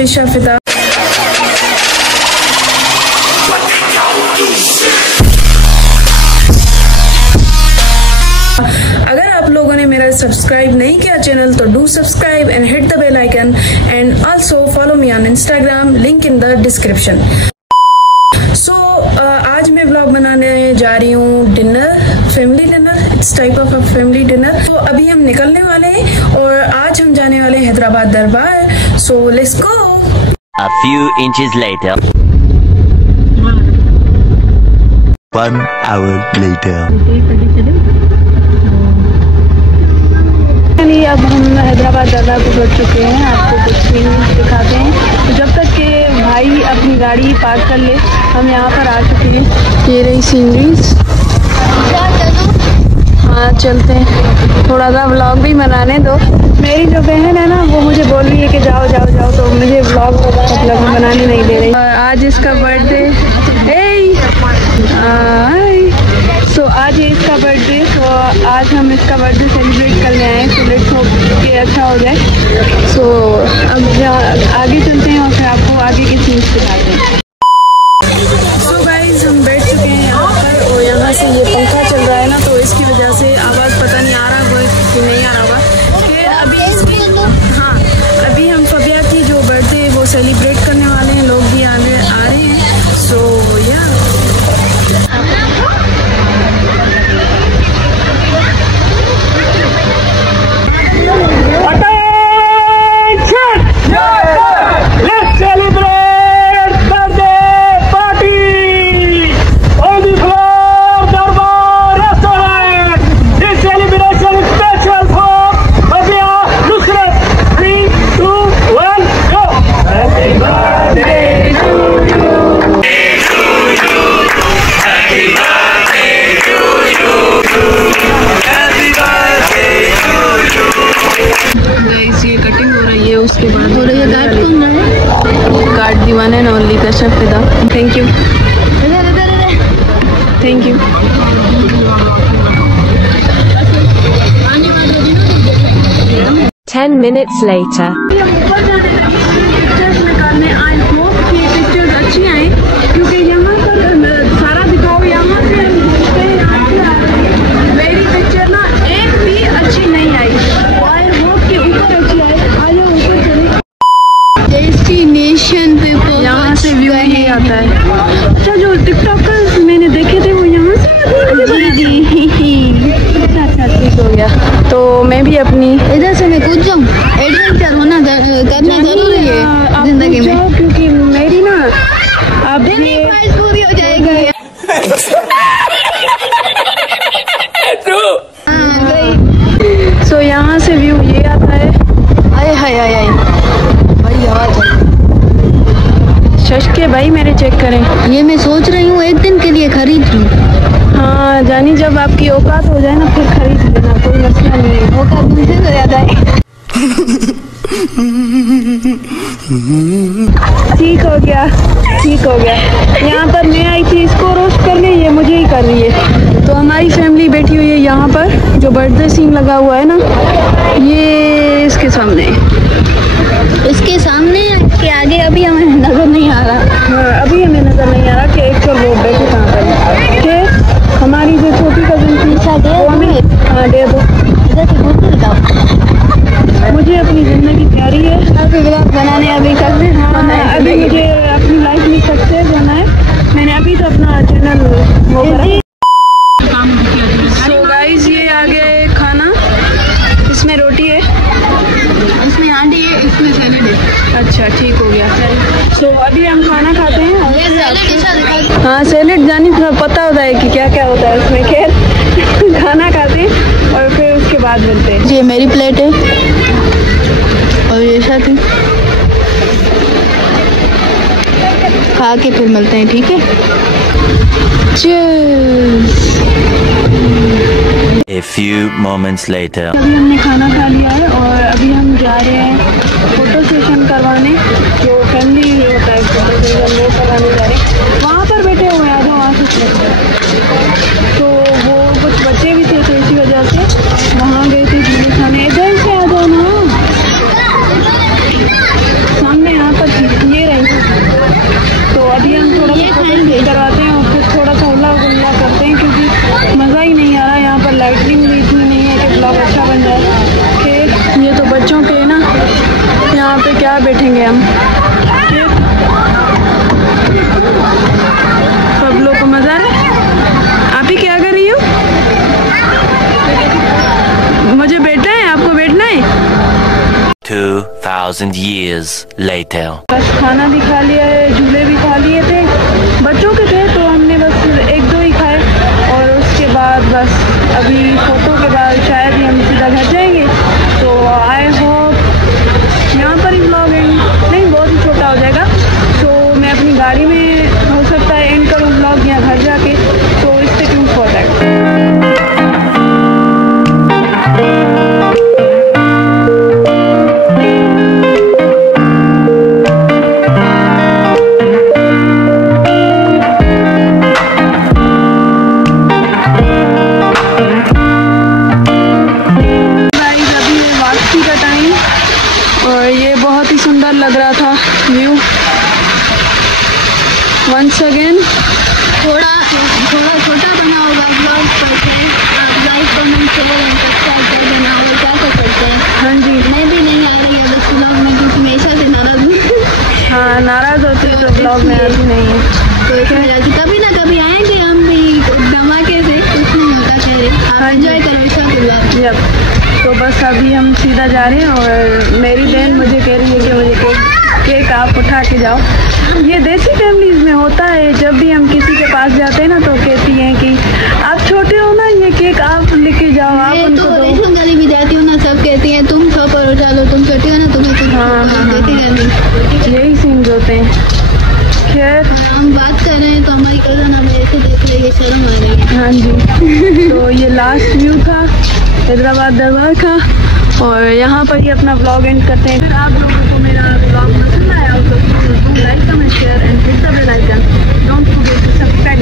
फिशा फिदा। अगर आप लोगों ने मेरा सब्सक्राइब नहीं किया चैनल तो do subscribe and hit the bell icon and also follow me on Instagram, link in the description. So आज मैं व्लॉग बनाने जा रही हूँ dinner, family dinner, it's type of a family dinner. तो अभी हम निकलने वाले हैं और आज हम जाने वाले हैं हैदराबाद दरबार। So let's go. A few inches later. 1 hour later. अब हम हैदराबाद दरबार को पहुंच चुके हैं। आपको कुछ सीन्स दिखाते हैं। तो जब तक के भाई अपनी गाड़ी पार्क कर ले, हम यहाँ पर आ चुके हैं। ये रही सीनरीज। हाँ चलते हैं, थोड़ा सा व्लॉग भी बनाने दो। मेरी जो बहन है ना वो मुझे बोल रही है कि जाओ जाओ जाओ, तो मुझे व्लॉग मतलब बनाने नहीं दे रही। और आज इसका बर्थडे सो आज है इसका बर्थडे। तो आज हम इसका बर्थडे सेलिब्रेट करने आए हैं। सो लेट्स होप कि अच्छा हो जाए। सो अब आगे चलते हैं और फिर आपको आगे के सीन्स दिखाते हैं। सो गाइज हम बैठ चुके हैं यहाँ पर और यहाँ से ये पंखा चल रहा है ना, तो इसकी वजह से आवाज़ पता नहीं आ रहा होगा कि नहीं आ रहा होगा। फिर अभी अभी हम फबिया की जो बर्थडे है वो सेलिब्रेट करने वाले हैं। लोग भी आ रहे हैं। सो या उसके बाद हो रही है कार्ड दीवाने नौली का शफिदा। Thank you thank you. 10 minutes later. अच्छी आए क्योंकि यहाँ पर सारा दिखाओ। यहाँ से मेरी पिक्चर ना एक भी अच्छी नहीं आई। आई होप कि ऊपर अच्छी आए। डेस्टिनेशन पे यहाँ से व्यू ही आता है। अच्छा जो टिकटॉकर्स मैंने देखे थे वो यहाँ से अच्छा ठीक हो गया। तो मैं भी अपनी इधर से मैं कूद जाऊँ। एडवेंचर होना करना जरूरी है जिंदगी में, क्योंकि मेरी ना अब पूरी हो जाएगी। सो यहाँ से व्यू ये आता है। आए हाय आए आए भाई आवाज शश के भाई मेरे चेक करें। ये मैं सोच रही हूँ एक दिन के लिए खरीद लूँ। हाँ जानी जब आपकी औकात हो जाए ना फिर खरीद लेना, कोई मसला नहीं है। औकात मुझसे तो ज्यादा है। ठीक हो गया ठीक हो गया। यहाँ पर मैं आई थी इसको रोस्ट करने, ये मुझे ही कर रही है। तो हमारी फैमिली बैठी हुई है यहाँ पर। जो बर्थडे सीन लगा हुआ है ना ये इसके सामने के आगे अभी हमें नजर नहीं आ रहा। हाँ अभी हमें नजर नहीं आ रहा कि एक्चुअल वो बैठे कहाँ पर थे। हमारी जो छोटी कजिन थी वो हमें हाँ दे दो। मुझे अपनी जिंदगी प्यारी है। अभी ब्लॉग बनाने अभी तक हाँ अभी मुझे अपनी लाइफ में सक्सेस होना है। मैंने अभी तो अपना चैनल वो करा। सो गाइस ये आ गया है खाना। इसमें रोटी है, इसमें आंटी है, इसमें सैलेड है। अच्छा ठीक हो गया। सो अभी हम खाना खाते हैं। हाँ सैलेड जानी पता होता है कि क्या क्या होता है उसमें। खैर खाना खाते हैं और फिर उसके बाद मिलते हैं। ये मेरी प्लेट है और ये साथी खा के फिर मिलते हैं, ठीक है। Cheers. A few moments later. अभी हमने खाना खा लिया है और अभी हम जा रहे हैं फोटो सेशन करवाने। जो फैमिली होता है फोटो सेशन वो करवाने जा रहे हैं। वहाँ पर बैठे हुए हैं आधो वहाँ से। तो वो कुछ बच्चे भी थे तो इसी वजह से वहाँ गए थे झूले खाने। इधर से आ जाओ ना, सामने यहाँ पर यहाँ बैठेंगे हम। सब लोग को मजा आ रहा है। आप ही क्या कर रही हो? मुझे बैठना है, आपको बैठना है। 2000 years later. बस खाना भी खा लिया है, झूले भी खा लिए थे, बच्चों के थे तो हमने बस 1-2 ही खाए। और उसके बाद बस अभी फोटो के बाद शायद ही हम सीधा घर जाएंगे। तो आई होप यहाँ पर ही ब्लॉग एंड नहीं बहुत ही छोटा हो जाएगा। तो मैं अपनी गाड़ी में हो सकता है एंड करूँ ब्लॉग या घर जाके। तो स्टे ट्यून्ड फॉर दैट। सुंदर लग रहा था व्यू। वंस अगेन थोड़ा छोटा बना होगा ब्लॉग, आप like comment share and subscribe कर देना और क्या कर सकते हैं। हाँ जी, मैं भी नहीं आ रही है बस ब्लॉग में क्योंकि हमेशा से नाराज हूँ। हाँ नाराज होती है तो ब्लॉग में आती नहीं है। तो इसलिए कभी ना कभी आएंगे हम भी धमाके से, कुछ नहीं होता। कह रहे आप एंजॉय करो इसका ब्लॉग। जब तो बस अभी हम सीधा जा रहे हैं और मेरी बहन मुझे कह रही है कि मुझे केक आप उठा के जाओ। ये देसी फैमिलीज में होता है, जब भी हम किसी के पास जाते हैं ना तो कहती हैं कि आप छोटे हो ना, ये केक आप लेके जाओ, आप उनको दो। रेशम गली भी जाती हूँ ना, सब कहती हैं तुम सब पर उठा लो, तुम छोटी हो ना तुम्हें कुछ। हाँ, यही सीन्स होते हैं। खैर हम बात कर रहे हैं तो हमारी कज़न हमें ऐसे देख रही है, शर्म आ रही है। हाँ जी। तो ये लास्ट व्यू था हैदराबाद दरबार का और यहाँ पर ही अपना ब्लॉग एंड करते हैं। आप लोगों को मेरा ब्लॉग पसंद आया तो like comment share and hit the bell icon. Don't forget to subscribe